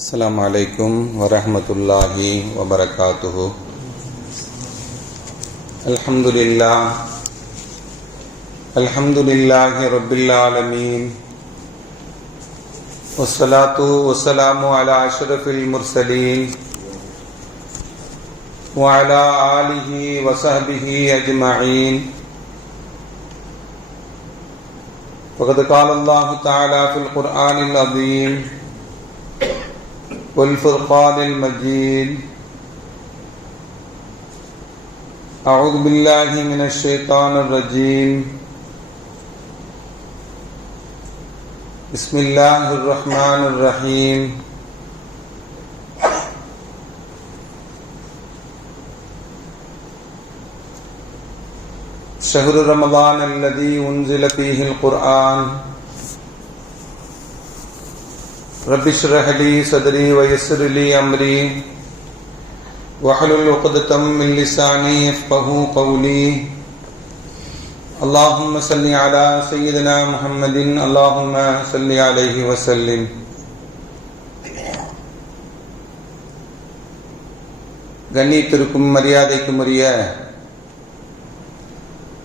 அஸ்ஸலாமு அலைக்கும் வரஹ்மத்துல்லாஹி வபரகாத்துஹு. அல்ஹம்துலில்லாஹி ரப்பில் ஆலமீன். வஸ்ஸலாத்து வஸ்ஸலாமு அலா அஷ்ரஃபில் முர்ஸலீன் வ அலா ஆலிஹி வ ஸஹ்பிஹி அஜ்மஈன். فقد قال الله تعالى في القرآن العظيم والفرقان المجيد: أعوذ بالله من الشيطان الرجيم. بسم الله الرحمن الرحيم. شهر رمضان الذي أنزل فيه القرآن رب اشرح لي صدري ويسر لي أمري واحلل عقدة من لساني يفقهوا قولي. اللهم صل على سيدنا محمد اللهم صل عليه وسلم. கண்ணியத்திற்கும் மரியாதைக்கும் உரிய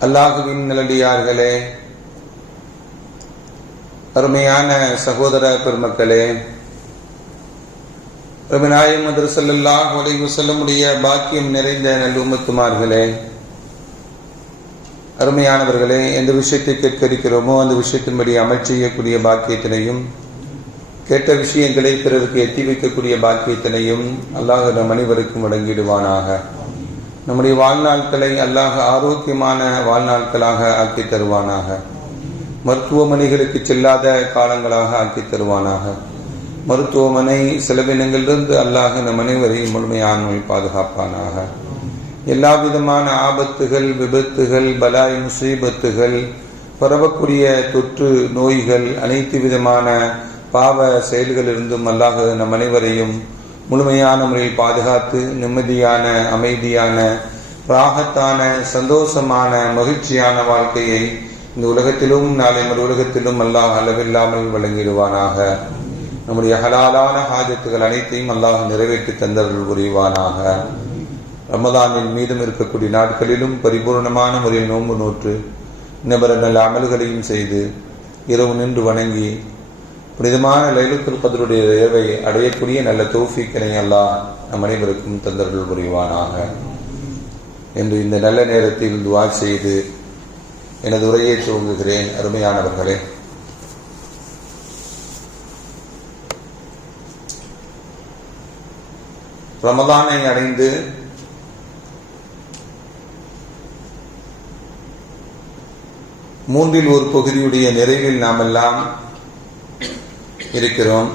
அல்லாஹுவின் நல்லடியார்களே, அருமையான சகோதர பெருமக்களே, ரபிநாயகம் முஹம்மது ஸல்லல்லாஹு அலைஹி வஸல்லம் உடைய பாக்கியம் நிறைந்த நல்லும்மத்துமார்களே, அருமையானவர்களே, எந்த விஷயத்தை கேட்க இருக்கிறோமோ அந்த விஷயத்தின்படி அமல் செய்யக்கூடிய பாக்கியத்தினையும், கேட்ட விஷயங்களை பிறருக்கு எத்தி வைக்கக்கூடிய பாக்கியத்தினையும் அல்லாஹ் நம் அனைவருக்கும் வழங்கிடுவானாக. நம்முடைய வாழ்நாட்களை அல்லாஹ் ஆரோக்கியமான வாழ்நாட்களாக ஆக்கி தருவானாக. மருத்துவமனைகளுக்கு செல்லாத காலங்களாக ஆக்கி தருவானாக. மருத்துவமனை செலவினங்களிலிருந்து அல்லாஹ் நம் அனைவரையும் முழுமையான பாதுகாப்பானாக. எல்லா விதமான ஆபத்துகள், விபத்துகள், பலாய் முசீபத்துகள், பரவக்கூடிய தொற்று நோய்கள், அனைத்து விதமான பாவ செயல்களிலிருந்தும் அல்லாஹ் நம் அனைவரையும் முழுமையான முறையில் பாதுகாத்து நிம்மதியான, அமைதியான, ராகத்தான, சந்தோஷமான, மகிழ்ச்சியான வாழ்க்கையை இந்த உலகத்திலும் நாளை மறு உலகத்திலும் அல்லாஹ் அளவில்லாமல் வழங்கிடுவானாக. நம்முடைய ஹலாலான ஹாஜத்துகள் அனைத்தையும் அல்லாஹ் நிறைவேற்றி தந்தவர்கள் புரிவானாக. ரமதானின் மீதும் இருக்கக்கூடிய நாட்களிலும் பரிபூர்ணமான முறையில் நோன்பு நோற்று இன்னபர நல்ல அமல்களையும் செய்து இரவு நின்று வணங்கி புனிதமான லைலத்துல் கத்ருடைய இரவை அடையக்கூடிய நல்ல தௌஃபீக்கினை அல்லாஹ் நம் அனைவருக்கும் தந்தர்கள் புரிவானாக என்று இந்த நல்ல நேரத்தில் துஆ செய்து எனது உரையை துவங்குகிறேன். அருமையானவர்களே, ரமலானை அடைந்து மூன்றில் ஒரு பகுதியுடைய நிறைவில் நாம் எல்லாம் இருக்கிறோம்.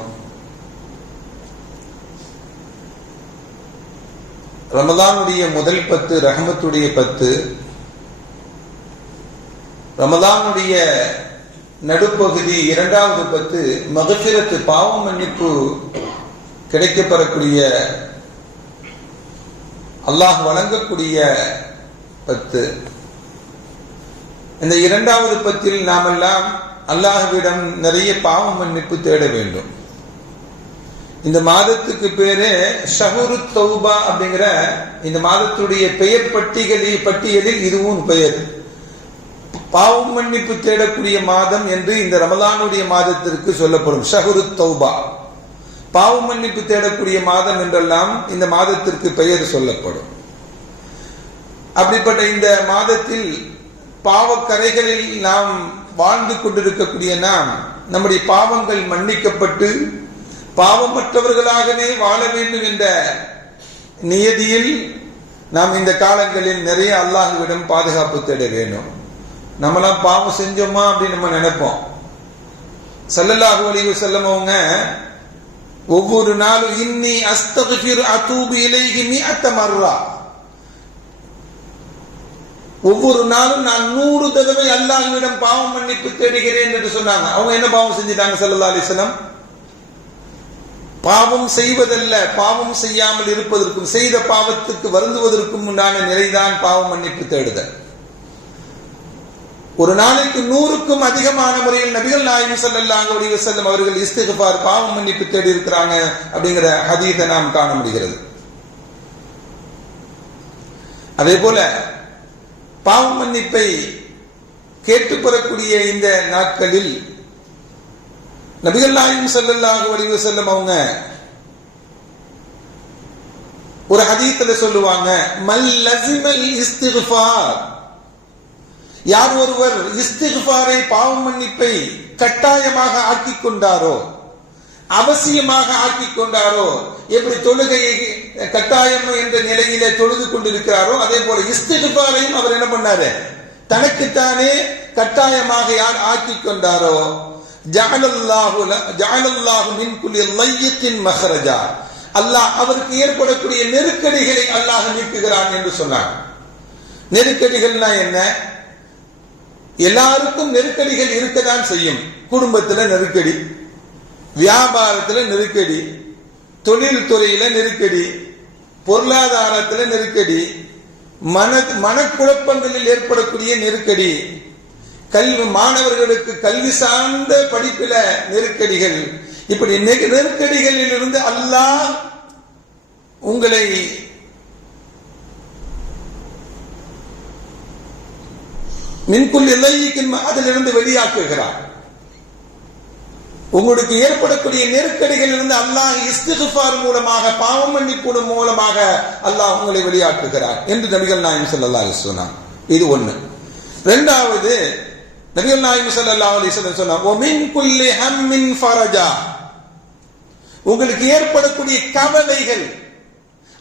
ரமலானுடைய முதல் 10 ரஹமத்துடைய 10, ரமலானுடைய நடுப்பகுதி இரண்டாவது 10 மக்ஃபிரத் பாவ மன்னிப்பு கிடைக்கப்பெறக்கூடிய அல்லாஹ் வழங்கக்கூடிய 10. இந்த இரண்டாவது 10 நாமெல்லாம் அல்லாஹ்விடம் நிறைய பாவ மன்னிப்பு தேட வேண்டும். இந்த மாதத்துக்கு பேரு ஷஹ்ரு தௌபா அப்படிங்கிற இந்த மாதத்துடைய பெயர் பட்டியலில் இதுவும் பெயர். பாவ மன்னிப்பு தேடக்கூடிய மாதம் என்று இந்த ரமலானுடைய மாதத்திற்கு சொல்லப்படும். ஷஹ்ரு தௌபா, பாவ மன்னிப்பு தேடக்கூடிய மாதம் என்றெல்லாம் இந்த மாதத்திற்கு பெயர் சொல்லப்படும். அப்படிப்பட்ட இந்த மாதத்தில் பாவக்கரைகளில் நாம் வாழ்ந்து கொண்டிருக்கக்கூடிய நாம் நம்முடைய பாவங்கள் மன்னிக்கப்பட்டு பாவமற்றவர்களாகவே வாழ வேண்டும் என்ற நியதியில் நாம் இந்த காலங்களில் நிறைய அல்லாஹ்விடம் பாதுகாப்பு தேட வேண்டும். நம்மளாம் பாவம் செஞ்சோமா அப்படின்னு நம்ம நினைப்போம். ஸல்லல்லாஹு அலைஹி வஸல்லம் அவங்க ஒவ்வொரு நாளும் இன்னி அஸ்தக்ஃபிரு அதூபு இலைஹி மிஅத மர்ரா, ஒவ்வொரு நாளும் நான் 100 தடவை அல்லாஹ்விடம் பாவம் மன்னிப்பு தேடுகிறேன் என்று சொன்னாங்க. அவங்க என்ன பாவம் செஞ்சிட்டாங்க ஸல்லல்லாஹு அலைஹி வஸல்லம்? பாவம் செய்வதல்ல, பாவம் செய்யாமல் இருப்பதற்கும் செய்த பாவத்துக்கு வருந்துவதற்கும் உண்டான நிலைதான் பாவம் மன்னிப்பு தேடுதல். ஒரு நாளைக்கு 100க்கும் அதிகமான முறையில் நபிகள் நாயகம் ஸல்லல்லாஹு அலைஹி வஸல்லம் அவர்கள் இஸ்திக்ஃபார் பாவ மன்னிப்பு தேடி இருக்கிறாங்க அப்படிங்கிற ஹதீஸை நாம் காண முடிகிறது. அதே போல பாவ மன்னிப்பை கேட்டு பெறக்கூடிய இந்த நாட்களில் நபிகள் நாயகம் ஸல்லல்லாஹு அலைஹி வஸல்லம் அவங்க ஒரு ஹதீஸ்ல சொல்லுவாங்க, மல் லஸிமல் இஸ்திக்ஃபார், யார் ஒருவர் இஸ்திக்ஃபாரை பாவ மன்னிப்பை கட்டாயமாக ஆக்கிக் கொண்டாரோ, அவசியமாக ஆக்கிக் கொண்டாரோ, எப்படி தொழுகையை கட்டாயம் என்ற நிலையிலே தொழுது கொண்டிருக்கிறாரோ அதே போல இஸ்திக்ஃபாரையும் அவர் என்ன பண்ணாரு, தனக்குத்தானே கட்டாயமாக யார் ஆக்கிக் கொண்டாரோ, ஜஅலல்லாஹு மின் குல்லி லையத்தின் மஹ்ரஜா, அல்லாஹ் அவருக்கு ஏற்படக்கூடிய நெருக்கடிகளை அல்லாஹ் நீக்குகிறான் என்று சொன்னார். நெருக்கடிகள்னா என்ன? எல்லாருக்கும் நெருக்கடிகள் இருக்கதான் செய்யும். குடும்பத்துல நெருக்கடி, வியாபாரத்துல நெருக்கடி, தொழில் துறையில நெருக்கடி, பொருளாதாரத்துல நெருக்கடி, மனக்குழப்பங்களில் ஏற்படக்கூடிய நெருக்கடி, கல்வி மாணவர்களுக்கு கல்வி சார்ந்த படிப்பில நெருக்கடிகள், இப்படி நெருக்கடிகளில் இருந்து அல்லாஹ் உங்களை மின்குல் இலையின் அதிலிருந்து வெளியாக்குகிறார். உங்களுக்கு ஏற்படக்கூடிய நெருக்கடிகளில் இருந்து அல்லாஹ் இஸ்திக்ஃபார் மூலமாக பாவ மன்னிப்பு மூலமாக அல்லாஹ் உங்களை வெளியாக்குகிறார் என்று நபிகள் நாயகம் ஸல்லல்லாஹு அலைஹி வஸல்லம். இது ஒண்ணு. இரண்டாவது, நபிகள் நாயகம் ஸல்லல்லாஹு அலைஹி வஸல்லம் சொன்னாங்க, "வ மின் குல்லி ஹம்மின் ஃபரஜா", உங்களுக்கு ஏற்படக்கூடிய கவலைகள்,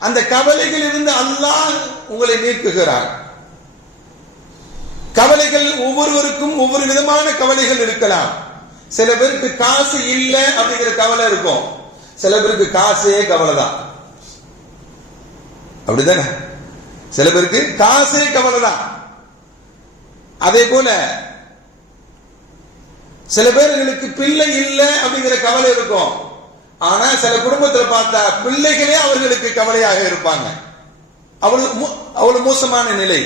அந்த கவலைகளில் இருந்து அல்லாஹ் உங்களை நீக்குகிறார். கவலைகள் ஒவ்வொருவருக்கும் ஒவ்வொரு விதமான கவலைகள் இருக்கலாம். சில பேருக்கு காசு இல்ல அப்படிங்கிற கவலை இருக்கும், சில பேருக்கு காசே கவலை தான். அப்படிதானே? சில பேருக்கு காசே கவலை தான். அதே போல சில பேர்களுக்கு பிள்ளை இல்ல அப்படிங்கிற கவலை இருக்கும். ஆனா சில குடும்பத்தில் பார்த்தா பிள்ளைகளே அவர்களுக்கு கவலையாக இருப்பாங்க. அவ்வளவு மோசமான நிலை.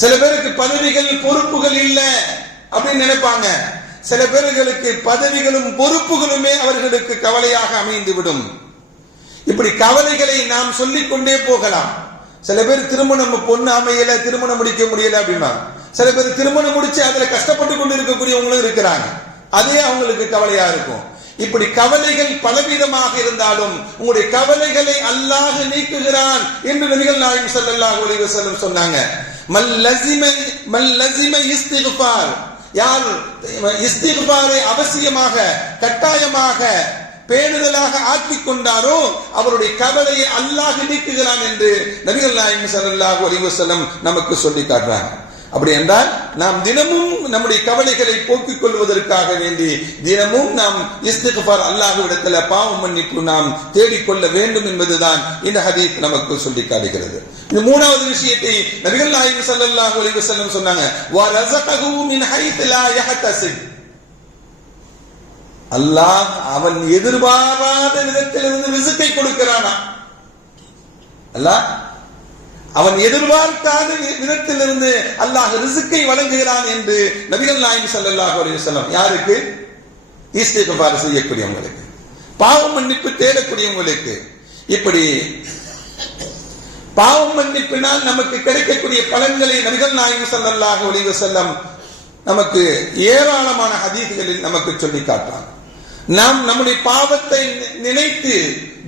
சில பேருக்கு பதவிகள் பொறுப்புகள் இல்ல அப்படின்னு நினைப்பாங்க. சில பேர்களுக்கு பதவிகளும் பொறுப்புகளுமே அவர்களுக்கு கவலையாக அமைந்துவிடும். இப்படி கவலைகளை நாம் சொல்லிக் கொண்டே போகலாம். சில பேர் திருமணம், பொண்ணு அமையல, திருமணம் முடிக்க முடியல அப்படின்னா, சில பேர் திருமணம் முடிச்சு அதுல கஷ்டப்பட்டு கொண்டு இருக்கக்கூடியவங்களும் இருக்கிறாங்க. அதே அவங்களுக்கு கவலையா இருக்கும். இப்படி கவலைகள் பலவிதமாக இருந்தாலும் உங்களுடைய கவலைகளை அல்லாஹ் நீக்குகிறான் என்று நபிகள் நாயகம் ஸல்லல்லாஹு அலைஹி வஸல்லம் சொன்னாங்க. மல் லஸிம இஸ்திக்ஃபார், யார் இஸ்திக்ஃபாரை அவசியமாக கட்டாயமாக பேணுதலாக ஆக்கிக் கொண்டாரோ அவருடைய கவலையை அல்லாஹ் நீக்குகிறான் என்று நபிகள் நாயகம் ஸல்லல்லாஹு அலைஹி வஸல்லம் நமக்கு சொல்லி காட்டுறாங்க. அப்படி என்றால் நாம் தினமும் நம்முடைய கவலைகளை போக்கிக் கொள்வதற்காக வேண்டி தினமும் நாம் இஸ்திக்ஃபார், அல்லாஹ்விடத்தில் பாவ மன்னிப்பு நாம் தேடிக்கொள்ள வேண்டும் என்பதுதான் இந்த ஹதீஸ் நமக்கு சொல்லி காட்டுகிறது. இந்த மூணாவது விஷயத்தை நபிகள் நாயகம் ஸல்லல்லாஹு அலைஹி வஸல்லம் சொன்னாங்க, வ ரஸகஹு மின் ஹைத் லா யஹ்தஸிப், அல்லாஹ் அவன் எதிர்பாராத விதத்திலிருந்து ரிஸ்கை கொடுக்கிறானா. அல்லாஹ் அவன் எதிர்பார்க்காத விதத்திலிருந்து அல்லாஹ் ரிஸ்கை வழங்குகிறான் என்று நபிகள் நாயகம் ஸல்லல்லாஹு அலைஹி வஸல்லம் யாருக்கு? இஸ்திக்ஃபார் செய்யக்கூடியவங்களுக்கு, பாவ மன்னிப்பு தேடக்கூடியவங்களுக்கு. இப்படி பாவ மன்னிப்பினால் நமக்கு கிடைக்கக்கூடிய பலன்களை நபிகள் நாயகம் ஸல்லல்லாஹு அலைஹி வஸல்லம் நமக்கு ஏராளமான ஹதீஸ்களில் நமக்கு சொல்லி காட்டுறாங்க. நாம் நம்முடைய பாவத்தை நினைத்து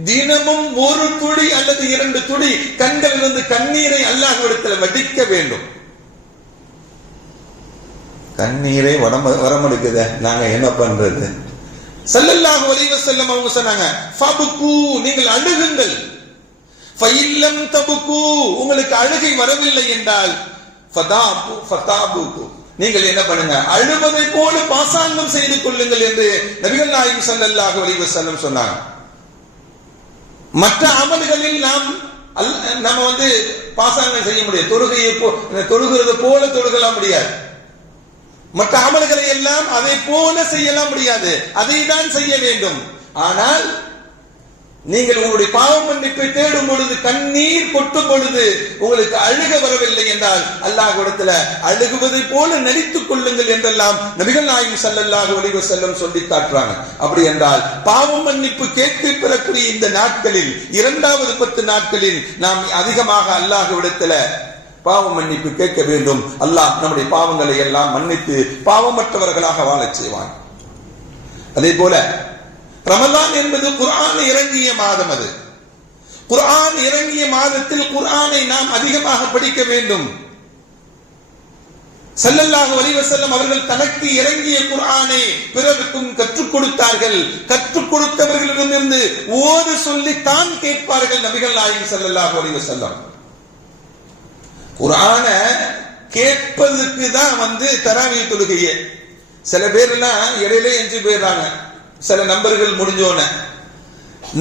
தினமும் ஒரு துளி அல்லது 2 துளி கண்களிலிருந்து கண்ணீரை அல்லாஹ்விடத்தில் வடிக்க வேண்டும். கண்ணீரை வரமடுக்குத, நாங்க என்ன பண்றது? ஸல்லல்லாஹு அலைஹி வஸல்லம் அவங்க சொன்னாங்க, ஃபபுகு, நீங்கள் அழுகுங்கள். ஃபஇல்லம் தபுகு, உங்களுக்கு அழுகை வரவில்லை என்றால் ஃபதாபு, நீங்கள் என்ன பண்ணுங்க, அழுவதை போல பாசாங்கம் செய்து கொள்ளுங்கள் என்று நபிகள் நாயகம் ஸல்லல்லாஹு அலைஹி வஸல்லம் சொன்னாங்க. மற்ற அமல்களில் நம்ம பாசாங்கம் செய்ய முடியாது. தொழுகிறது போல தொழுகலாம் முடியாது. மற்ற அமல்களை எல்லாம் அதை போல செய்யலாம் முடியாது. அதை தான் செய்ய வேண்டும். ஆனால் நீங்கள் உங்களுடைய பாவ மன்னிப்பை தேடும் பொழுது, கண்ணீர் கொட்டும் பொழுது உங்களுக்கு அழுக வரவில்லை என்றால் அல்லாஹ்விடத்தில் அழுகுவதை போல நடித்துக் கொள்ளுங்கள் என்றெல்லாம் நபிகள் நாயகம் ஸல்லல்லாஹு அலைஹி வஸல்லம் சொல்லி காட்டுறாங்க. அப்படி என்றால் பாவ மன்னிப்பு கேட்டு பெறக்கூடிய இந்த நாட்களில், இரண்டாவது 10 நாட்களில் நாம் அதிகமாக அல்லாஹ்விடத்தில் பாவ மன்னிப்பு கேட்க வேண்டும். அல்லாஹ் நம்முடைய பாவங்களை எல்லாம் மன்னித்து பாவமற்றவர்களாக வாழச் செய்வான். அதே போல ரமலான் என்பது குர்ஆன் இறங்கிய மாதம். அது குர்ஆன் இறங்கிய மாதத்தில் குர்ஆனை நாம் அதிகமாக படிக்க வேண்டும். ஸல்லல்லாஹு அலைஹி வஸல்லம் அவர்கள் தனக்கு இறங்கிய குர்ஆனை பிறருக்கும் கற்றுக் கொடுத்தார்கள். கற்றுக் கொடுத்தவர்களிடமிருந்து ஓத சொல்லி தான் கேட்பார்கள் நபிகள் நாயகம் ஸல்லல்லாஹு அலைஹி வஸல்லம். குர்ஆனை கேட்பதற்கு தான் தராவீஹ் தொழுகையே. சில பேர் எல்லாம் இடையிலே எஞ்சி போயிடுறாங்க. சில நம்பர்கள் முடிஞ்சோன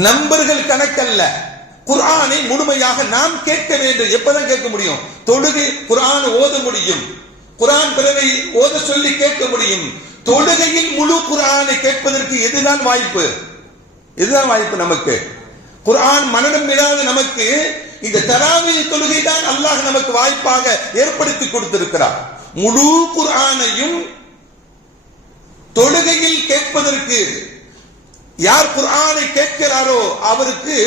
நம்பர்கள் கணக்கல்ல, குர்ஆனை முழுமையாக நாம் கேட்க வேண்டும். எப்பதான் கேட்க முடியும்? தொழுகை குர்ஆன் ஓத முடியும், குர்ஆன் பிறரை ஓத சொல்லி கேட்க முடியும். தொழுகையில் முழு குர்ஆனை கேட்பதற்கு எதுதான் வாய்ப்பு? இதுதான் வாய்ப்பு நமக்கு. குர்ஆன் மனனம் இல்லாத நமக்கு இந்த தராவீஹ் தொழுகை தான் அல்லாஹ் நமக்கு வாய்ப்பாக ஏற்படுத்தி கொடுத்திருக்கிறார். முழு குர்ஆனையும் தொழுகையில் கேட்பதற்கு யார் குர்ஆனை கேட்கிறாரோ அவருக்கு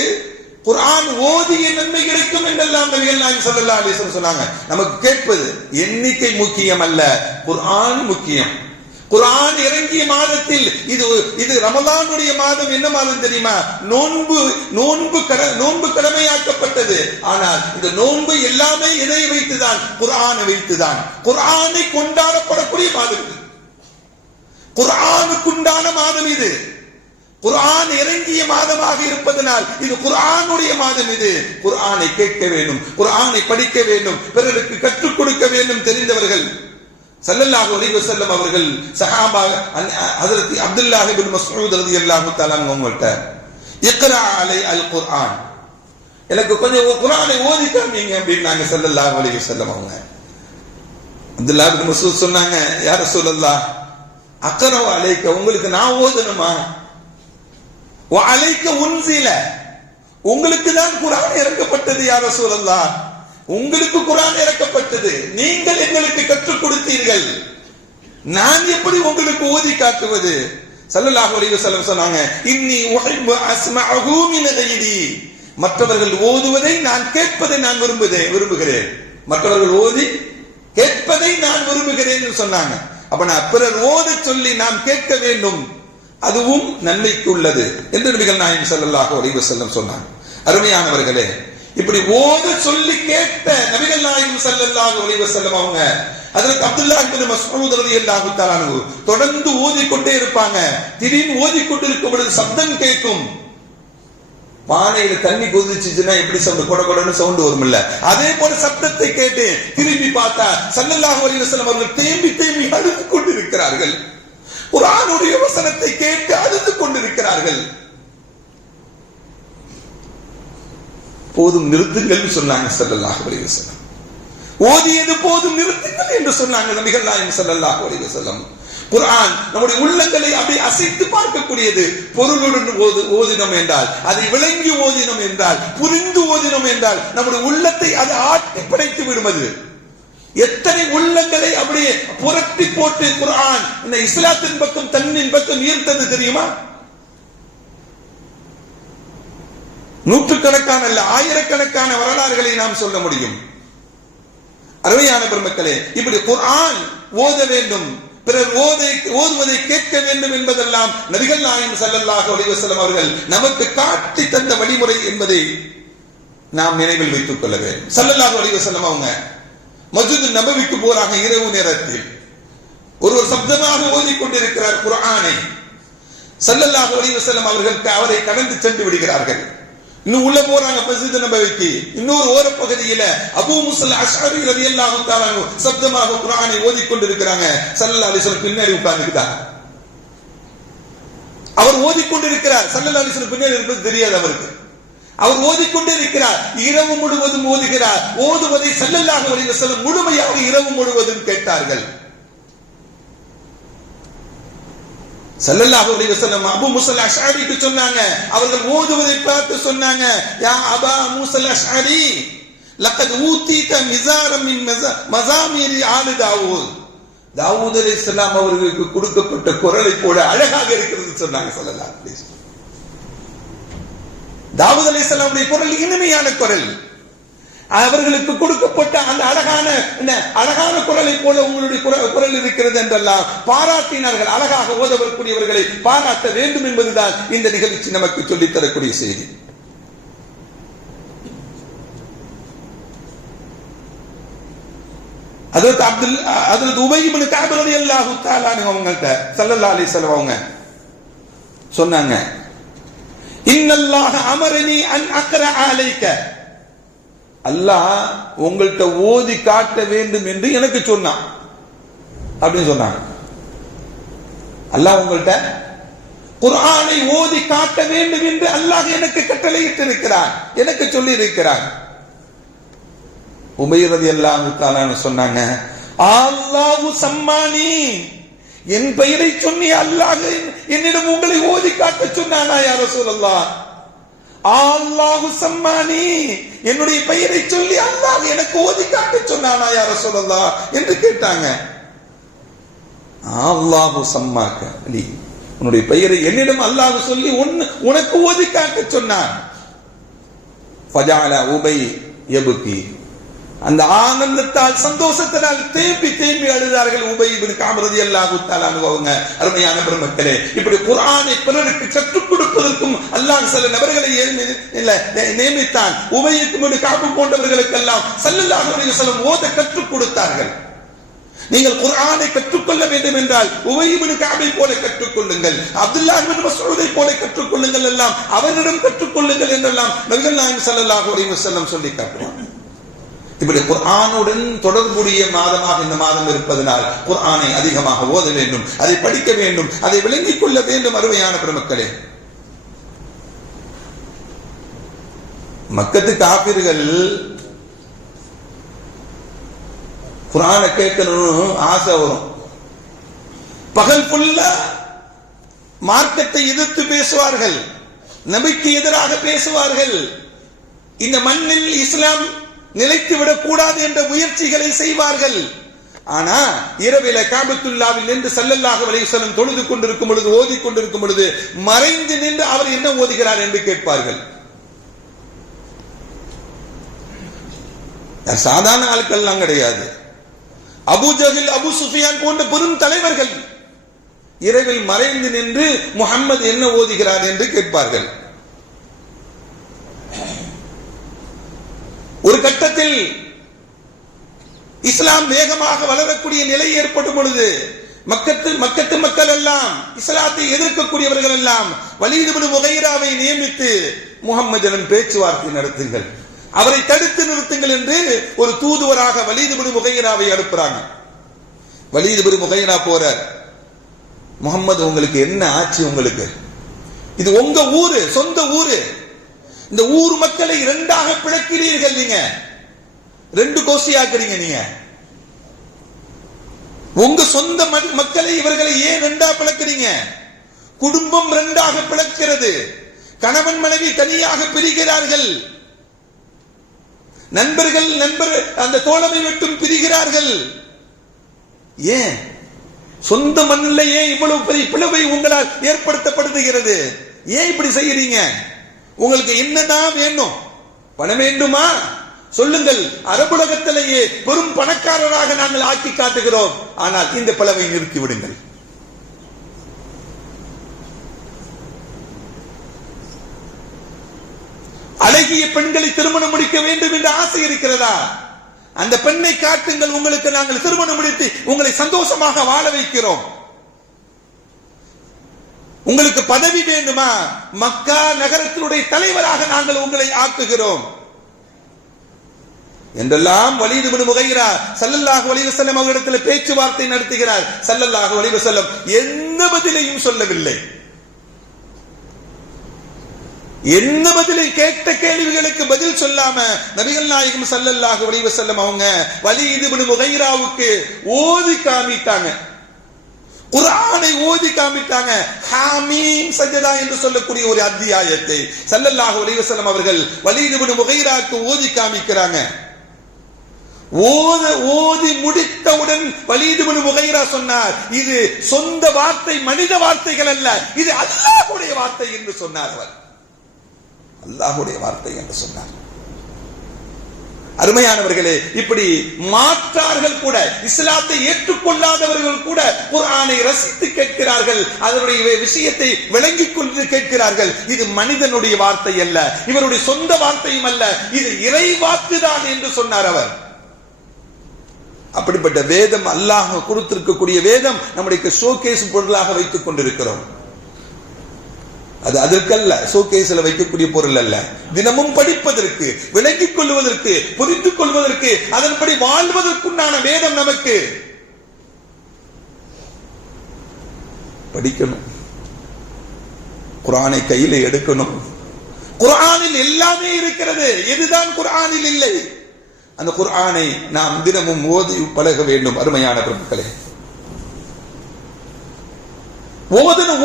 குர்ஆன் ஓதிய நன்மை கிடைக்கும் என்றெல்லாம் நபிகள் நாயகம் ஸல்லல்லாஹு அலைஹி வஸல்லம் சொன்னாங்க. நமக்கு கேட்பது எண்ணிக்கை முக்கியம் அல்ல, குர்ஆன் முக்கியம். குர்ஆன் இறங்கிய மாதத்தில் இது ரமலானுடைய மாதம். என்ன மாதம் தெரியுமா? நோன்பு கடமையாக்கப்பட்டது. ஆனால் இந்த நோன்பு எல்லாமே எதை வைத்துதான்? குர்ஆனை வைத்துதான். குர்ஆனை கொண்டாடப்படக்கூடிய மாதம் இது. குர்ஆனுக்குண்டான மாதம் இது. குர்ஆன் இறங்கிய மாதமாக இருப்பதனால் இது குர்ஆனுடைய மாதம். இது குர்ஆனை கேட்க வேண்டும், குர்ஆனை படிக்க வேண்டும், பிறருக்கு கற்றுக் கொடுக்க வேண்டும். தெரிந்தவர்கள் ஸல்லல்லாஹு அலைஹி வஸல்லம் அவர்கள் சஹாபா ஹஜ்ரத் அப்துல்லாஹ் இப்னு மஸ்ஊத் ரலியல்லாஹு தஆலா அவங்கள்ட்ட இக்ரா அலை அல் குர்ஆன், எனக்கு கொஞ்சம் குர்ஆனை ஓதி காமிங்க அப்படின்னாங்க ஸல்லல்லாஹு அலைஹி வஸல்லம். அவங்க அப்துல்லாஹ் இப்னு மஸ்ஊத் சொன்னாங்க, யா ரசூலல்லாஹ் அக்ரா அலைக்க, உங்களுக்கு நான் ஓதணுமா? வ அலைக்க உன்சில, உங்களுக்கு தான் குர்ஆன் இறக்கப்பட்டது யா ரசூலல்லாஹ், உங்களுக்கு குர்ஆன் இறக்கப்பட்டது, நீங்கள் எங்களுக்கு கற்றுக் கொடுத்தீர்கள், நான் எப்படி உங்களுக்கு ஓதி காட்டுவது? ஸல்லல்லாஹு அலைஹி வஸல்லம் சொன்னாங்க, இன்னி உஹிப்பு அஸ்மஅஹு மின் கைரி, மற்றவர்கள் ஓதுவதை நான் கேட்பதை நான் விரும்புகிறேன். மற்றவர்கள் ஓதி கேட்பதை நான் விரும்புகிறேன் சொன்னாங்க. அப்ப நான் பிறர் ஓத சொல்லி நாம் கேட்க வேண்டும், அதுவும் நன்மைக்கு உள்ளது என்று நபிகள் நாயகம் ஸல்லல்லாஹு அலைஹி வஸல்லம் சொன்னாங்க. அருமையானவர்களே, இப்படி ஓத சொல்லி கேட்ட நபிகள் நாயகம் ஸல்லல்லாஹு அலைஹி வஸல்லம் அவங்க ஹஜ்ரத் அப்துல்லாஹ் இப்னு மஸ்ஊத் ரலியல்லாஹு தஆலா அன்ஹு தொடர்ந்து ஓதிக்கொண்டே இருப்பாங்க. திடீர்னு ஓதிக்கொண்டிருக்கும் பொழுது சப்தம் கேட்கும். பானையில தண்ணி கொதிச்சுச்சுன்னா எப்படி சவுண்ட் கொட கொடன்னு சவுண்ட் வரும் இல்ல, அதே போல சப்தத்தை கேட்டு திரும்பி பார்த்தா ஸல்லல்லாஹு அலைஹி வஸல்லம் அவர்கள் தேம்பி தேம்பி அழுது கொண்டிருக்கிறார்கள். குர்ஆனுடைய வசனத்தை கேட்டு அழுது கொண்டிருக்கிறார்கள். போதும் நிறுத்துங்கள் சொன்னாங்க ஸல்லல்லாஹு அலைஹி வஸல்லம். ஓதியது போதும் நிறுத்துங்கள் என்று சொன்னாங்க நபிகள் நாயகம் ஸல்லல்லாஹு அலைஹி வஸல்லம். குர்ஆன் நம்முடைய உள்ளங்களை அப்படி அசைத்து பார்க்கக்கூடியது. பொருளுடன் ஓதினோம் என்றால், அதை விளங்கி ஓதினோம் என்றால், புரிந்து ஓதினோம் என்றால் நம்முடைய உள்ளத்தை அது ஆட்டி படைத்து விடுவது. எத்தனை உள்ளங்களை அப்படியே புரட்டி போட்டு குர்ஆன் இந்த இஸ்லாத்தின் பக்கம் தன்னின் பக்கம் ஈர்த்தது தெரியுமா? நூற்றுக்கணக்கான அல்ல, ஆயிரக்கணக்கான வரலாறுகளை நாம் சொல்ல முடியும். அருமையான பெருமக்களே, இப்படி குர்ஆன் ஓத வேண்டும், பிறர் ஓதுவதை கேட்க வேண்டும் என்பதெல்லாம் நபிகள் நாயகம் ஸல்லல்லாஹு அலைஹி வஸல்லம் அவர்கள் நமக்கு காட்டி தந்த வழிமுறை என்பதை நாம் நினைவில் வைத்துக் கொள்ள வேண்டும். ஸல்லல்லாஹு அலைஹி வஸல்லம் அவங்க மஸ்ஜித் நபவிக்கு போறாங்க. இரவு நேரத்தில் ஒருவர் சப்தமாக ஓதிக்கொண்டிருக்கிறார் குர்ஆனை. ஸல்லல்லாஹு அலைஹி வஸல்லம் அவர்கள் அவரை கடந்து சென்று விடுகிறார்கள். இன்னும் உள்ள போறாங்க மஸ்ஜித் நபவிக்கு. இன்னொரு ஓரப்பகுதியில அபூ முஸல் அஷ்அரி ரலியல்லாஹு தஆலா சப்தமாக குர்ஆனை ஓதிக்கொண்டிருக்கிறாங்க. ஸல்லல்லாஹு அலைஹி வஸல்லம் பின்னாடி உட்கார்ந்துட்டாங்க. அவர் ஓதிக்கொண்டிருக்கிறார். ஸல்லல்லாஹு அலைஹி வஸல்லம் பின்னாடி இருப்பது தெரியாது அவருக்கு. அவர் ஓதிக்கொண்டே இருக்கிறார். இரவு முழுவதும் ஓதுகிறார். ஓதுவதை ஸல்லல்லாஹு அலைஹி வஸல்லம் முழுமையாக இரவு முழுவதும் கேட்டார்கள். ஸல்லல்லாஹு அலைஹி வஸல்லம் அபூ மூஸா அல்-அஷ்அரிக்கு சொன்னாங்க, அவர்கள் ஓதுவதை பார்த்து சொன்னாங்க, யா அபா மூஸா அல்-அஷ்அரி லக்கத் ஊதீத மிஸாரம் மின் மஸாமீரி ஆலி தாவூத். தாவூத் அலைஹிஸ்ஸலாம் அவர்களுக்கு கொடுக்கப்பட்ட குரலை போல அழகாக இருக்கிறது சொன்னாங்க ஸல்லல்லாஹு அலைஹி வஸல்லம். தாவூத் அலைஹிஸ்ஸலாமுடைய குரல் இனிமையான குரல். அவர்களுக்கு கொடுக்கப்பட்ட அந்த அழகான குரலை போல உங்களுடைய குரல் இருக்கிறது என்றெல்லாம் பாராட்டினார்கள். அழகாக ஓதவரக்கூடியவர்களை பாராட்ட வேண்டும் என்பதுதான் இந்த நிகழ்ச்சி நமக்கு சொல்லித் தரக்கூடிய செய்தி. ஹஜ்ரத் உபை இப்னு கஅப் ரலியல்லாஹு தஆலா அவங்கள்ட்ட ஸல்லல்லாஹு அலைஹி வஸல்லம் அவங்க சொன்னாங்க, இன்னல்லாஹ அமரனி அன் அக்ரா அலைக, அல்லாஹ் உங்கள்கிட்ட ஓதி காட்ட வேண்டும் என்று எனக்கு சொன்னான் அப்படின்னு சொன்னாங்க. அல்லாஹ் உங்கள்கிட்ட குர்ஆனை ஓதி காட்ட வேண்டும் என்று அல்லாஹ் எனக்கு கட்டளையிட்டு இருக்கிறார், எனக்கு சொல்லி இருக்கிறார். உபை ரலியல்லாஹு தஆலா சொன்னாங்க, அல்லாஹு சம்மானி, என் பெயரை சொல்லி அல்லாஹ் என்னிடம் உங்களை ஓதி காட்ட சொன்னானா யா ரசூலல்லாஹ்? அல்லாஹு சம்மானி, என்னுடைய பெயரை சொல்லி அல்லாஹ் எனக்கு ஓதி காட்ட சொன்னானா யா ரசூலல்லாஹ் என்று கேட்டாங்க. அல்லாஹு சம்மாக்க அலி, உன்னுடைய பெயரை என்னிடம் அல்லாஹ் சொல்லி உனக்கு ஓதி காட்ட சொன்னான். ஃபஜஅல உபை யப்கி, அந்த ஆனந்தத்தால் சந்தோஷத்தினால் தேம்பி தேம்பி அழுதார்கள் உபை இப்னு கஅப் ரலியல்லாஹு தஆலா அவங்க. அருமையான பெருமக்களே, இப்படி குர்ஆனை பிறருக்கு கற்றுக் கொடுப்பதற்கும் அல்லாஹ் சில நபர்களை நியமித்தான். உபை இப்னு கஅப் போன்றவர்களுக்கெல்லாம் ஸல்லல்லாஹு அலைஹி வஸல்லம் ஓத கற்றுக் கொடுத்தார்கள். நீங்கள் குர்ஆனை கற்றுக்கொள்ள வேண்டும் என்றால் உபை இப்னு கஅபை போல கற்றுக்கொள்ளுங்கள், அப்துல்லாஹ் இப்னு மஸ்ஊதை போல கற்றுக்கொள்ளுங்கள், எல்லாம் அவரிடம் கற்றுக்கொள்ளுங்கள் என்றெல்லாம் நபிகள் நாயகம் ஸல்லல்லாஹு அலைஹி வஸல்லம் சொல்லி காட்டுவாங்க. இப்படி குர்ஆனுடன் தொடர்புடைய மாதமாக இந்த மாதம் இருப்பதனால் குர்ஆனை அதிகமாக ஓத வேண்டும், அதை படிக்க வேண்டும், அதை விளங்கிக் கொள்ள வேண்டும். அருமையான பெருமக்களே, மக்கத்து காபிர்கள் குர்ஆனை கேட்கணும்னு ஆசை வரும். பகல் ஃபுல்லா மார்க்கத்தை எதிர்த்து பேசுவார்கள், நபிக்கு எதிராக பேசுவார்கள், இந்த மண்ணில் இஸ்லாம் நிலைத்து விடக் கூடாது என்ற முயற்சிகளை செய்வார்கள். ஆனா இரவில காபத்துல்லாவில் நின்று ஸல்லல்லாஹு அலைஹி வஸல்லம் தொழுது கொண்டிருக்கும் பொழுது, ஓதிக் கொண்டிருக்கும் பொழுது மறைந்து நின்று அவர் என்ன ஓதுகிறார் என்று கேட்பார்கள். சாதாரண ஆட்கள்லாம் கிடையாது. அபூ ஜஹல், அபூ சுஃபியான் போன்ற பெரும் தலைவர்கள் இரவில் மறைந்து நின்று முஹம்மது என்ன ஓதுகிறார் என்று கேட்பார்கள். ஒரு கட்டத்தில் இஸ்லாம் வேகமாக வளரக்கூடிய நிலை ஏற்படும் பொழுது மக்கத்து மக்கள் எல்லாம் இஸ்லாத்தை எதிர்க்கக்கூடியவர்கள் எல்லாம் வலீத் இப்னு முகைராவை நியமித்து முஹம்மதிடம் பேச்சுவார்த்தை நடத்துங்கள், அவரை தடுத்து நிறுத்துங்கள் என்று ஒரு தூதுவராக வலீத் இப்னு முகைராவை அனுப்புறாங்க. வலீத் இப்னு முகைரா போறார். முஹம்மது, உங்களுக்கு என்ன ஆட்சி? உங்களுக்கு இது உங்க ஊரு, சொந்த ஊரு. இந்த ஊர் மக்களை இரண்டாக பிளக்கிறீர்கள், நீங்க ரெண்டு கோஷ்டியாக்குறீங்க. நீங்க உங்க சொந்த மக்களை இவர்களை ஏன் ரெண்டா பிளக்கிறீங்க? குடும்பம் ரெண்டாக பிளக்கிறது, கணவன் மனைவி தனியாக பிரிகிறார்கள், நண்பர்கள் அந்த தோழமை விட்டும் பிரிகிறார்கள். ஏன் சொந்த மண்ணிலேயே இவ்வளவு பெரிய பிளவை உங்களால் ஏற்படுத்தப்படுகிறது? ஏன் இப்படி செய்யறீங்க? உங்களுக்கு என்னதான் வேணும்? பணம் வேண்டுமா? சொல்லுங்கள், அரபுலகத்திலேயே பெரும் பணக்காரராக நாங்கள் ஆக்கி காட்டுகிறோம். ஆனால் இந்த பிளவை நிறுத்தி விடுங்கள். அழகிய பெண்களை திருமணம் முடிக்க வேண்டும் என்ற ஆசை இருக்கிறதா? அந்த பெண்ணை காட்டுங்கள், உங்களுக்கு நாங்கள் திருமணம் முடித்து உங்களை சந்தோஷமாக வாழ வைக்கிறோம். உங்களுக்கு பதவி வேண்டுமா? மக்கா நகரத்தினுடைய தலைவராக நாங்கள் உங்களை ஆக்குகிறோம் என்றெல்லாம் வலீத் இப்னு முகைரா ஸல்லல்லாஹு அலைஹி வஸல்லம் அவரிடத்தில் பேச்சுவார்த்தை நடத்துகிறார். ஸல்லல்லாஹு அலைஹி வஸல்லம் எந்த பதிலையும் சொல்லவில்லை. எந்த பதிலை கேட்ட கேள்விகளுக்கு பதில் சொல்லாம நபிகள் நாயகம் ஸல்லல்லாஹு அலைஹி வஸல்லம் அவங்க வலீத் இப்னு முகைராவுக்கு ஓதி காமித்தாங்க. குர்ஆனை ஓதி காமிட்டாங்க. ஹாமீம் சஜதா என்று சொல்லக்கூடிய ஒரு அத்தியாயத்தை ஸல்லல்லாஹு அலைஹி வஸல்லம் அவர்கள் வலீத் இப்னு முகைராக்கு ஓதி காமிக்கிறாங்க. ஓதி முடித்தவுடன் வலீத் இப்னு முகைரா சொன்னார், இது சொந்த வார்த்தை, மனித வார்த்தைகள் அல்ல, இது அல்லாஹ்வுடைய வார்த்தை என்று சொன்னார். அவர் அல்லாஹ்வுடைய வார்த்தை என்று சொன்னார். அருமையானவர்களே, இப்படி மாற்றார்கள் கூட, இஸ்லாத்தை ஏற்றுக்கொள்ளாதவர்கள் கூட குர்ஆனை ரசித்து கேட்கிறார்கள், அதனுடைய விஷயத்தை விளங்கிக் கொண்டு கேட்கிறார்கள். இது மனிதனுடைய வார்த்தை அல்ல, இவருடைய சொந்த வார்த்தையும் அல்ல, இது இறை வாக்குதான் என்று சொன்னார் அவர். அப்படிப்பட்ட வேதம், அல்லாஹ் கொடுத்திருக்கக்கூடிய வேதம் நம்முடைய ஷோகேஸ் பொருளாக வைத்துக் கொண்டிருக்கிறோம். அது அதற்கல்ல, ஷோகேஸ்ல வைக்கக்கூடிய பொருள் அல்ல. தினமும் படிப்பதற்கு, விளங்கிக் கொள்வதற்கு, புரிந்து கொள்வதற்கு, அதன்படி வாழ்வதற்குண்டான வேதம் நமக்கு. படிக்கணும், குர்ஆனை கையில எடுக்கணும். குர்ஆனில் எல்லாமே இருக்கிறது. எதுதான் குர்ஆனில் இல்லை? அந்த குர்ஆனை நாம் தினமும் ஓதி பழக வேண்டும். அருமையான பிரபுக்களே,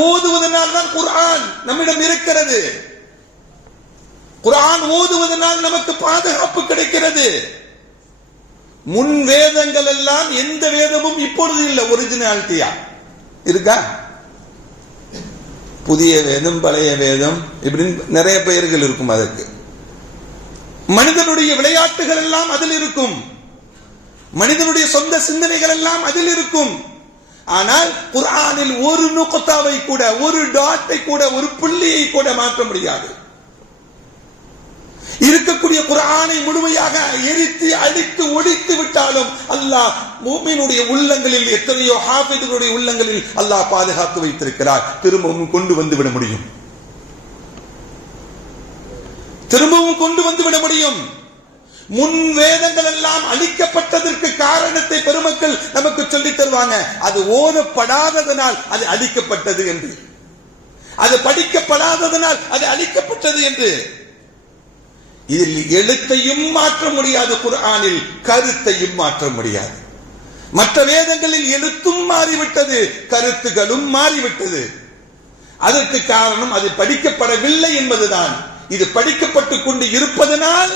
ஓதுவதனால் தான் குர்ஆன் நம்மிடம் இருக்கிறது. குர்ஆன் ஓதுவதனால் நமக்கு பாதுகாப்பு கிடைக்கிறது. முன் வேதங்கள் எல்லாம் எந்த வேதமும் இப்பொழுது இல்லை, ஒரிஜினாலிட்டியா இருக்கா? புதிய வேதம், பழைய வேதம், இப்படின்னு நிறைய பெயர்கள் இருக்கும். அதற்கு மனிதனுடைய விளையாட்டுகள் எல்லாம் அதில் இருக்கும், மனிதனுடைய சொந்த சிந்தனைகள் எல்லாம் அதில் இருக்கும். ஆனால் குர்ஆனில் ஒரு நுக்தாவை கூட, ஒரு டாட்டை கூட, ஒரு புள்ளியை கூட மாற்ற முடியாது. இருக்கக்கூடிய குர்ஆனை முழுமையாக எரித்து அழித்து ஒழித்து விட்டாலும் அல்லாஹ் முஃமினுடைய உள்ளங்களில், எத்தனையோ ஹாஃபிதுடைய உள்ளங்களில் அல்லாஹ் பாதுகாத்து வைத்திருக்கிறார். திரும்பவும் கொண்டு வந்து விட முடியும், திரும்பவும் கொண்டு வந்து விட முடியும். முன் வேதங்கள் எல்லாம் அழிக்கப்பட்டதற்கு காரணத்தை பெருமக்கள் நமக்கு சொல்லித் தருவாங்க. அது ஓதப்படாததனால் அது அழிக்கப்பட்டது என்று, அது படிக்கப்படாததனால் அது அழிக்கப்பட்டது என்று. இதில் எழுத்தையும் மாற்ற முடியாது, குர்ஆனில் கருத்தையும் மாற்ற முடியாது. மற்ற வேதங்களில் எழுத்தும் மாறிவிட்டது, கருத்துகளும் மாறிவிட்டது. அதற்கு காரணம் அது படிக்கப்படவில்லை என்பதுதான். இது படிக்கப்பட்டுக் கொண்டு இருப்பதனால்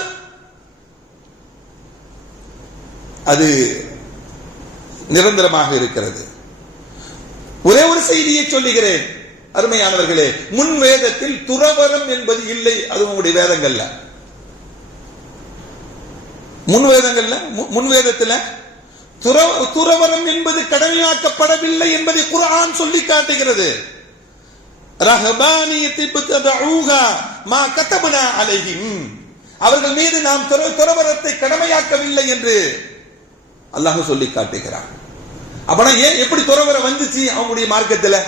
அது நிரந்தரமாக இருக்கிறது. ஒரே ஒரு செய்தியை சொல்லுகிறேன் அருமையானவர்களே, முன் வேதத்தில் துறவரம் என்பது இல்லை. அது உங்களுடைய வேதங்கள்ல, முன் வேதத்தில் துறவரம் என்பது கடமையாக்கப்படவில்லை என்பதை குர்ஆன் சொல்லி காட்டுகிறது. அவர்கள் மீது நாம் துறவரத்தை கடமையாக்கவில்லை என்று அல்லாஹ் சொல்லி காட்டுகிறார். அப்பனா ஏன், எப்படி துறவரம் வந்துச்சு அவங்களுடைய மார்க்கத்தில்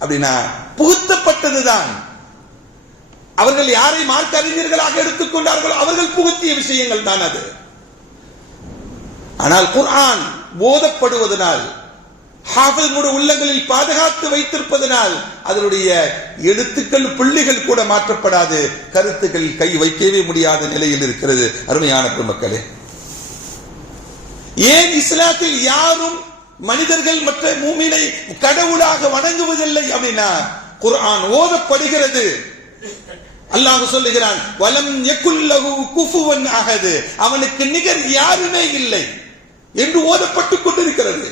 அப்படின்னா, புகுத்தப்பட்டதுதான். அவர்கள் யாரை மார்க்க அறிஞர்களாக எடுத்துக்கொண்டார்களோ அவர்கள் புகுத்திய விஷயங்கள் தான் அது. ஆனால் குர்ஆன் போதப்படுவதனால், ஹாஃபிதுடைய உள்ளங்களில் பாதுகாத்து வைத்திருப்பதனால் அதனுடைய எழுத்துக்கள், புள்ளிகள் கூட மாற்றப்படாது, கருத்துக்கள் கை வைக்கவே முடியாத நிலையில் இருக்கிறது. அருமையான பெருமக்களே, ஏன் இஸ்லாத்தில் யாரும் மனிதர்கள் மற்ற மூமினை கடவுளாக வணங்குவதில்லை அப்படின்னா, குர்ஆன் ஓதப்படுகிறது. அல்லாஹ் சொல்லுகிறான், வலம் யகுல் லஹு குஃபுவன் அஹத், அவனுக்கு நிகர் யாருமே இல்லை என்று ஓதப்பட்டுக் கொண்டிருக்கிறது.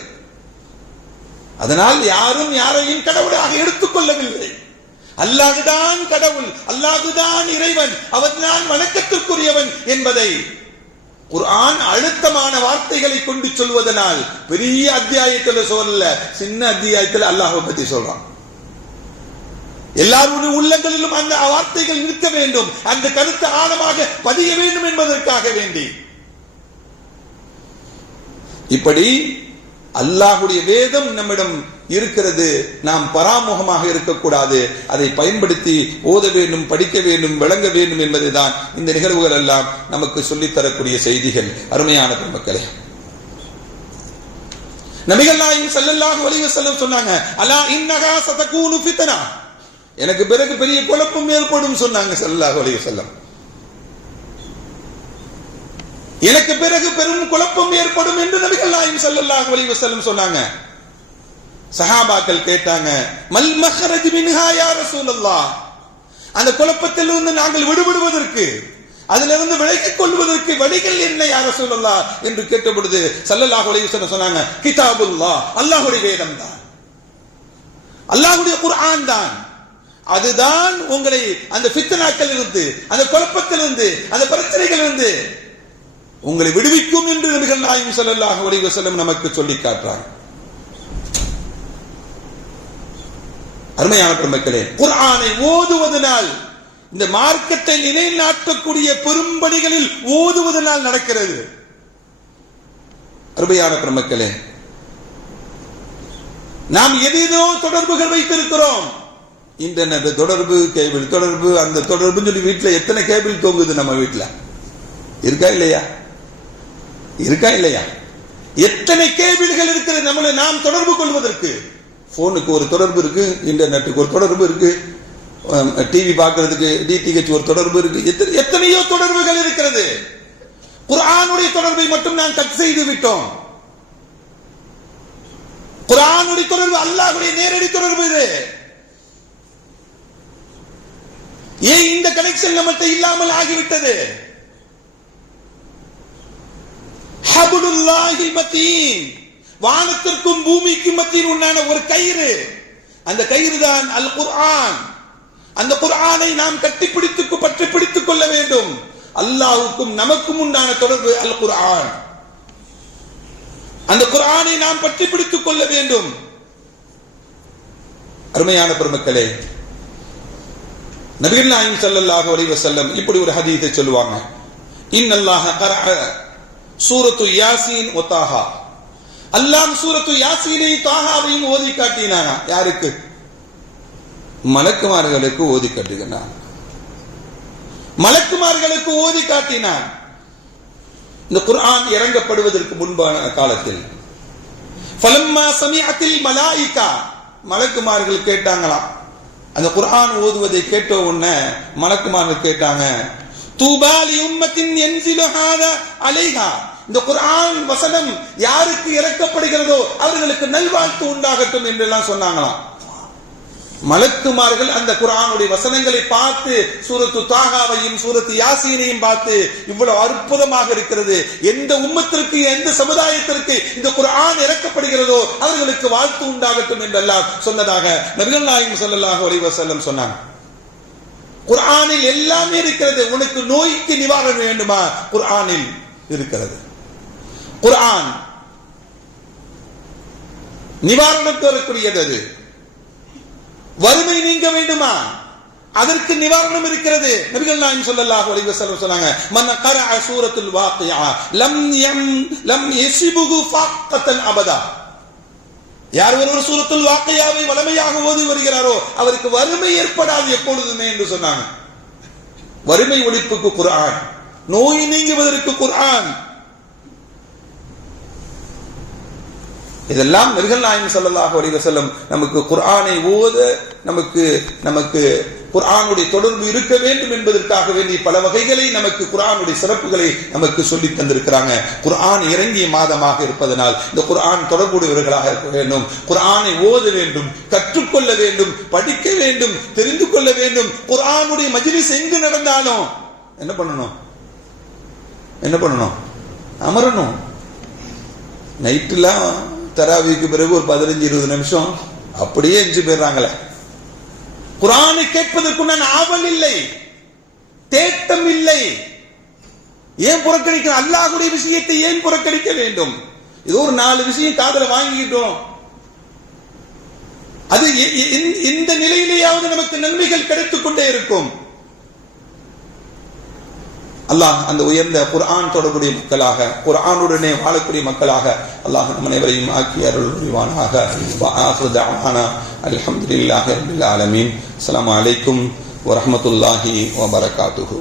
அதனால் யாரும் யாரையும் கடவுளாக எடுத்துக்கொள்ளவில்லை. அல்லாஹ்தான் கடவுள், அல்லாஹ்தான் இறைவன், அவன்தான் வணக்கத்திற்குரியவன் என்பதை குர்ஆன் அழுத்தமான வார்த்தைகளை கொண்டு சொல்வதனால், பெரிய அத்தியாயத்தில் சொல்லல, சின்ன அத்தியாயத்தில் அல்லாஹ்வை பற்றி சொல்றான். எல்லாருடைய உள்ளங்களிலும் அந்த வார்த்தைகள் நிற்க வேண்டும், அந்த கருத்து ஆழமாக பதிய வேண்டும் என்பதற்காக வேண்டி. இப்படி அல்லாஹ்வுடைய வேதம் நம்மிடம் இருக்கிறது. நாம் பராமுகமாக இருக்கக்கூடாது, அதை பயன்படுத்தி ஓத வேண்டும், படிக்க வேண்டும், விளங்க வேண்டும் என்பதுதான் இந்த நிகழ்வுகள் எல்லாம் நமக்கு சொல்லித்தரக்கூடிய செய்திகள். அருமையான பெருமக்களே, நபிகள் நாயகம் ஸல்லல்லாஹு அலைஹி வஸல்லம் சொன்னாங்க, அலா இன்னஹா சதகூனு ஃபித்னா, எனக்கு பிறகு பெரிய குழப்பம் ஏற்படும் சொன்னாங்க ஸல்லல்லாஹு அலைஹி வஸல்லம். எனக்கு பிறகு பெரும் குழப்பம் ஏற்படும் என்று நபிகள் நாயகம் ஸல்லல்லாஹு அலைஹி வஸல்லம் சொன்னாங்க. சஹாபாக்கள் கேட்டாங்க, மல் மஹ்ரஜ் மின்ஹா யா ரசூலல்லாஹ், அந்த குழப்பத்திலிருந்து நாங்கள் விடுபடுவதற்கு, அதிலிருந்து விலகிக் கொள்வதற்கு வழிகள் என்ன யா ரசூலல்லாஹ் என்று கேட்ட பொழுது ஸல்லல்லாஹு அலைஹி வஸல்லம் சொன்னாங்க, கிதாபுல்லாஹ், அல்லாஹ்வுடைய வேதம் தான், அல்லாஹ்வுடைய குர்ஆன் தான், அதுதான் உங்களை அந்த ஃபித்னாக்கள் இருந்து, அந்த குழப்பத்திலிருந்து, அந்த பிரச்சனைகள் இருந்து உங்களை விடுவிக்கும் என்று நபிகள் நாயகம் ஸல்லல்லாஹு அலைஹி வஸல்லம் நமக்கு சொல்லி காட்டுறாங்க. அருமையான பெருமக்களே, குர்ஆனை ஓதுவதனால், இந்த மார்க்கத்தை நிலைநாட்டக்கூடிய பெரும்பணிகளில் ஓதுவதனால் நடக்கிறது. அருமையான பெருமக்களே, நாம் எதேதோ தொடர்புகள் வைத்திருக்கிறோம். இன்டர்நெட் தொடர்பு, கேபிள் தொடர்பு, அந்த தொடர்பு சொல்லி வீட்டுல எத்தனை கேபிள் தொங்குது? நம்ம வீட்டுல இருக்கா இல்லையா? இருக்கா இல்லையா? எத்தனை கேபிள்கள் இருக்கிறது நம்மளை நாம் தொடர்பு கொள்வதற்கு. போனுக்கு ஒரு தொடர்பு இருக்கு, இன்டர்நெட்டுக்கு ஒரு தொடர்பு இருக்கு, டிவி பார்க்கிறதுக்கு டிடிஹெச் ஒரு தொடர்பு இருக்கு, எத்தனையோ தொடர்புகள் இருக்கிறது. குர்ஆனுடைய தொடர்பை மட்டும் நாம் கட் செய்து விட்டோம். குர்ஆனுடைய தொடர்பு அல்லாஹ்வுடைய நேரடி தொடர்பு இது. ஏன் இந்த கனெக்ஷன் நம்மகிட்ட இல்லாமல் ஆகிவிட்டது? ஹப்லுல்லாஹில் மத்தீன், வானத்திற்கும் பூமிக்கும் மத்தியில் உண்டான ஒரு கயிறு, அந்த கயிறு தான் அல் குர்ஆன். அந்த குர்ஆனை நாம் கட்டிப்பிடித்து பற்றி பிடித்துக் கொள்ள வேண்டும். அல்லாஹ்வுக்கும் நமக்கும் உண்டான தொடர்பு அல் குர்ஆன். அந்த குர்ஆனை நாம் பற்றி பிடித்துக் கொள்ள வேண்டும். அருமையான பெருமக்களே, நபிகள் நாயகம் ஸல்லல்லாஹு அலைஹி வஸல்லம் இப்படி ஒரு ஹதீஸை சொல்லுவாங்க, இன்னல்லாஹ கரஅ சூரத்து யாசீன் வ தாஹா, அல்லாஹ் சூரத்து யாசீனை தாஹாவையும் ஓதி காட்டினானா? யாருக்கு? மலக்குமார்களுக்கு ஓதி காட்டுகிறான். மலக்குமார்களுக்கு ஓதி காட்டினான். இந்த குர்ஆன் இறங்கப்படுவதற்கு முன்பான காலத்தில் ஃபலம்மா சமிஅத்தில் மலாயிகா, மலக்குமார்கள் கேட்டாங்களாம். அந்த குர்ஆன் ஓதுவதை கேட்ட உடனே மலக்குமார்கள் கேட்டாங்க, தூபா லி உம்மத்தின் யன்ஸிலு ஹாதா அலைஹா, இந்த குர்ஆன் வசனம் யாருக்கு இறக்கப்படுகிறதோ அவர்களுக்கு நல்வாழ்த்து உண்டாகட்டும் என்றெல்லாம் சொன்னாங்களாம். மலக்குமார்கள் அந்த குர்ஆனுடைய வசனங்களை பார்த்து, சூரத்து தாகாவையும் சூரத்து யாசீனையும் பார்த்து, இவ்வளவு அற்புதமாக இருக்கிறது, எந்த உம்மத்திற்கு எந்த சமுதாயத்திற்கு இந்த குர்ஆன் இறக்கப்படுகிறதோ அவர்களுக்கு வாழ்த்து உண்டாகட்டும் என்றெல்லாம் சொன்னதாக நபிகள் நாயகம் ஸல்லல்லாஹு அலைஹி வஸல்லம் சொன்னாங்க. குர்ஆனில் எல்லாமே இருக்கிறது. உனக்கு நோய்க்கு நிவாரணம் வேண்டுமா? குர்ஆனில் இருக்கிறது. குர்ஆன் நிவாரணம் தரக்கூடியது. அது வறுமை நீங்க வேண்டுமா? அதற்கு நிவாரணம் இருக்கிறது. நபிகள் நாயகம் ஸல்லல்லாஹு அலைஹி வஸல்லம் சொன்னாங்க, மன் கரஅ சூரத்துல் வாக்கியா லம் யஸிபுஹு ஃபaqatan அபதா, யார் ஒருவர் சூரத்துல் வாக்கியாவை வளமையாக ஓதி வருகிறாரோ அவருக்கு வறுமை ஏற்படாது எப்பொழுதுமே என்று சொன்னாங்க. வறுமை ஒழிப்புக்கு குர்ஆன், நோய் நீங்குவதற்கு குர்ஆன். இதெல்லாம் நபிகள் நாயகம் ஸல்லல்லாஹு அலைஹி வஸல்லம் நமக்கு குர்ஆனை ஓத, நமக்கு குர்ஆனுடைய தொடர்பு இருக்க வேண்டும் என்பதற்காக வேண்டிய பல வகைகளை, நமக்கு குர்ஆனுடைய சிறப்புகளை நமக்கு சொல்லி தந்திருக்கிறாங்க. குர்ஆன் இறங்கிய மாதமாக இருப்பதனால் இந்த குர்ஆன் தொடர்புடையவர்களாக இருக்க வேண்டும். குர்ஆனை ஓத வேண்டும், கற்றுக்கொள்ள வேண்டும், படிக்க வேண்டும், தெரிந்து கொள்ள வேண்டும். குர்ஆனுடைய மஜ்லிஸ் எங்கு நடந்தாலும் என்ன பண்ணணும்? அமரணும். நைட்டுலாம் தராவிக்கு பிறகு ஒரு 15-20 நிமிஷம் அப்படியே எஞ்சி போயிடுறாங்களே. குர்ஆனை கேட்பதற்குண்டான ஆவல் இல்லை, தேட்டம் இல்லை. ஏன் புறக்கணிக்க? அல்லாஹ்வுடைய விஷயத்தை ஏன் புறக்கணிக்க வேண்டும்? ஏதோ ஒரு 4 விஷயம் காதுல வாங்கிட்டோம், அது இந்த நிலையிலேயாவது நமக்கு நன்மைகள் கிடைத்துக் கொண்டே இருக்கும். அல்லாஹ் அந்த உயர்ந்த குர்ஆன் தொடர்புடைய மக்களாக, குர்ஆனுடனே வாழக்கூடிய மக்களாக அல்லாஹ் நம் அனைவரையும் ஆக்கி அருள் புரிவானாக. வஆகிரு தஅவானா அல்ஹம்துலில்லாஹி ரப்பில் ஆலமீன். அஸ்ஸலாமு அலைக்கும் வரஹ்மத்துல்லாஹி வபரகாத்துஹு.